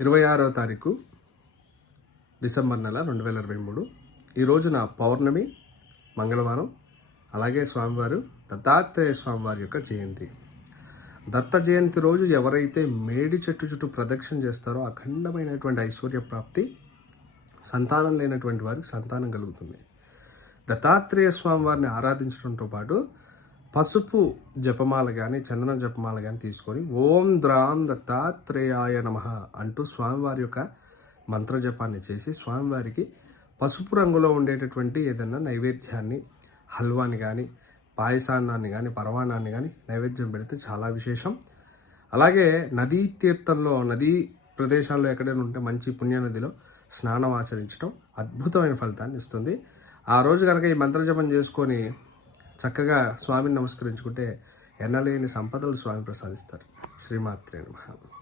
ఇరవై ఆరో తారీఖు డిసెంబర్ నెల రెండు వేల ఇరవై మూడు. ఈ రోజున పౌర్ణమి మంగళవారం అలాగే స్వామివారు దత్తాత్రేయ స్వామివారి యొక్క జయంతి. దత్త జయంతి రోజు ఎవరైతే మేడి చెట్టు చుట్టూ ప్రదక్షిణ చేస్తారో అఖండమైనటువంటి ఐశ్వర్య ప్రాప్తి సంతానం లేనటువంటి వారికి సంతానం కలుగుతుంది. దత్తాత్రేయ స్వామి వారిని ఆరాధించడంతో పాటు పసుపు జపమాల కానీ చందన జపమాల కానీ తీసుకొని ఓం ద్రాం దత్తాత్రేయాయ నమ అంటూ స్వామివారి యొక్క మంత్ర జపాన్ని చేసి స్వామివారికి పసుపు రంగులో ఉండేటటువంటి ఏదైనా నైవేద్యాన్ని హల్వాని కానీ పాయసాన్నాన్ని కానీ పరమాణాన్ని కానీ నైవేద్యం పెడితే చాలా విశేషం. అలాగే నదీ తీర్థంలో నదీ ప్రదేశాల్లో ఎక్కడైనా ఉంటే మంచి పుణ్యనదిలో స్నానం ఆచరించడం అద్భుతమైన ఫలితాన్ని ఇస్తుంది. ఆ రోజు కనుక ఈ మంత్రజపం చేసుకొని చక్కగా స్వామిని నమస్కరించుకుంటే ఎన్నలేని సంపదలు స్వామి ప్రసాదిస్తారు. శ్రీమాత్రే నమః.